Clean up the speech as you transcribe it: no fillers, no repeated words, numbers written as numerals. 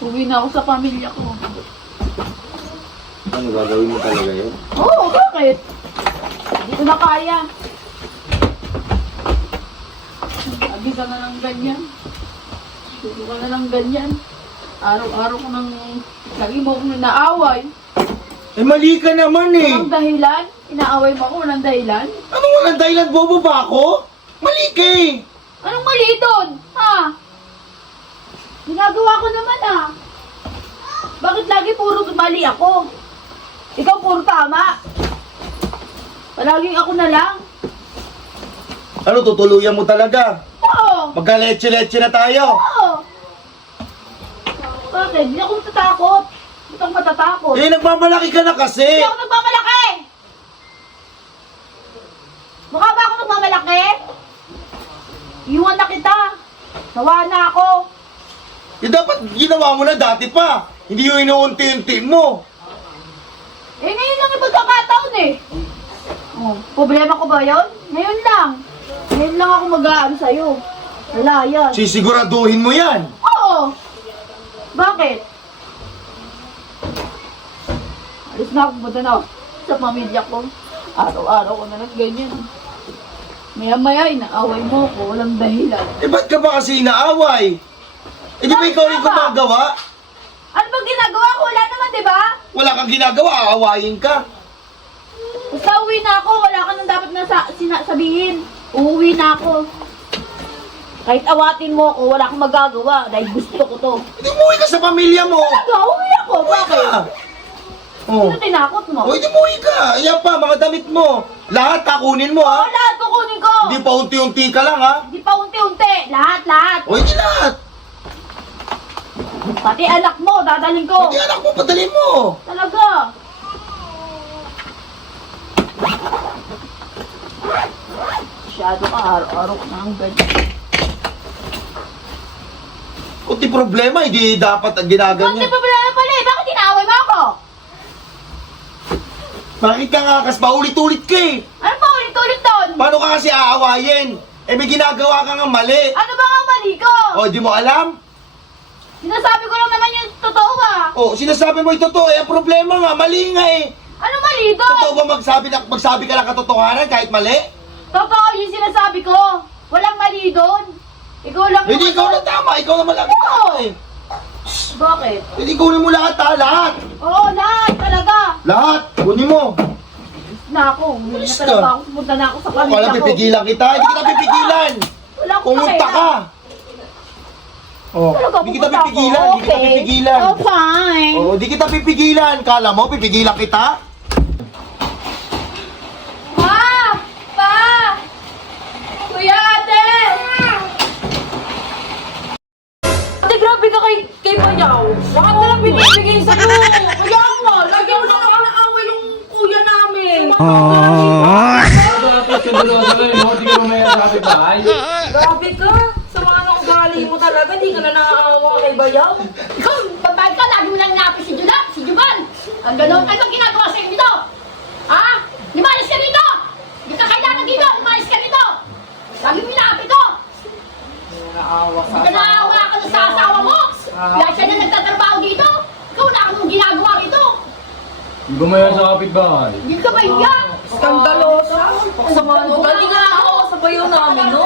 Uwi na ako sa pamilya ko. Ano gagawin mo talaga yun? Oo, bakit? Hindi ko na kaya. Sabi ka na ng ganyan. Sabi ka na ng ganyan. Araw-araw ko nang lagi mo akong inaaway. Eh mali ka naman eh! Walang dahilan? Inaaway mo ako, walang dahilan? Anong walang dahilan? Bobo ba ako? Mali ka eh! Anong mali doon? Ha? Ginagawa ko naman ah. Bakit lagi puro mali ako? Ikaw puro tama. Palaging ako na lang. Ano, tutuluyan mo talaga? Oo. Magka-leche-leche na tayo! Oo. Bakit? Hindi ako matatakot. Hindi ako matatakot. Eh, nagmamalaki ka na kasi! Hindi ako nagmamalaki! Mukha ba ako nagmamalaki? Iwan na kita. Nawa na ako. Eh, dapat ginawa mo na dati pa! Hindi yung inuunti-unti mo! Eh, ngayon lang yung pagkakataon eh. Oh, problema ko ba yun? Ngayon lang. Ngayon lang ako mag-aano sa'yo. Wala yan. Sisiguraduhin mo yan! Oo. Bakit? Alis na ako, punta na ako sa pamilya ko. Araw-araw ko na lang ganyan. Maya-maya, inaaway mo ko. Walang dahilan. Eh, ba't ka ba kasi inaaway? Eh, di ba ikaw rin gumagawa? Ano bang ginagawa ko? Wala naman, di ba? Wala kang ginagawa, aawayin ka. Basta uwi na ako. Wala ka nang dapat na sabihin. Uuwi na ako. Kahit awatin mo ako, wala akong magagawa. Dahil gusto ko to. Hindi umuwi ka sa pamilya mo! Talaga, uwi ako. Bakit? Oh. Sino tinakot mo? O, hindi umuwi ka! Ayan pa, mga damit mo! Lahat kakunin mo, ha? Oo, lahat kukunin ko. Hindi pa unti-unti ka lang, ha? Hindi pa unti-unti. Lahat. O, hindi lahat! Pati anak mo, dadalhin ko. Hindi anak mo, padali mo! Talaga. Masyado ka, araw-araw ka na ang ganyan. Kunti problema, hindi dapat ang Kunti ginaganyan. problema pala eh. Bakit inaaway mo ako? Bakit ka nga, kas paulit-ulit ka eh? Ano pa ulit-ulit doon? Paano ka kasi aawayin? Eh, may ginagawa ka nga mali. Ano ba ang mali ko? O, di mo alam? Sinasabi ko lang naman yung totoo ah. O, sinasabi mo ito to, eh, ang problema nga, mali nga eh. Ano mali doon? Totoo ba magsabi ka ng katotohanan kahit mali? Totoo yung sinasabi ko. Walang mali doon. Ikaw lang Hindi, ikaw ano. lang tama, ikaw naman lang tama eh. Bakit? Hindi, kunin mo lahat ha, lahat. Oo, lahat talaga. Lahat, kunin mo. Na ako. Hindi na Alis talaga ka. ako. Pumunta na ako sa Kala pamilya ko. pipigilan kita, hindi kita pipigilan. Wala akong Pumunta ka. Oh, Talaga, hindi kita pupunta ako. pipigilan, hindi kita Okay. pipigilan. Oh, fine. Oh, hindi kita pipigilan. Kala mo, pipigilan kita? Pa! Pa! Kuya ate! Ate, grabe ka kay Bayaw. Lahat na lang binibigay sa'yo. Kaya nga, lagi mo na lang naaway yung kuya namin. Dapat yung dalawa sa ngayon, hindi ka mamaya sa kapitbahay. Grabe ka. Sa mga nang ugali mo talaga, di ka na naaawa kay Bayaw. Ikaw, pagbayad ka, lagi mo lang inaapos si Juban. Ang gano'n, ano ginagawa sa'yo dito? Ha? Lumayas ka dito! Hindi ka kailangan dito, lumayas ka dito! Lagi mo inaapit ko! Hindi ka naawa ka na sa asawa mo! Dahil siya na nagtatrabaho dito! Ikaw na akong ginagawa rito! Hindi ka mamaya sa kapitbahay. Hindi ka mahiya! Skandalosa. Sa mga nang ugali nga ako sa Bayaw namin, no?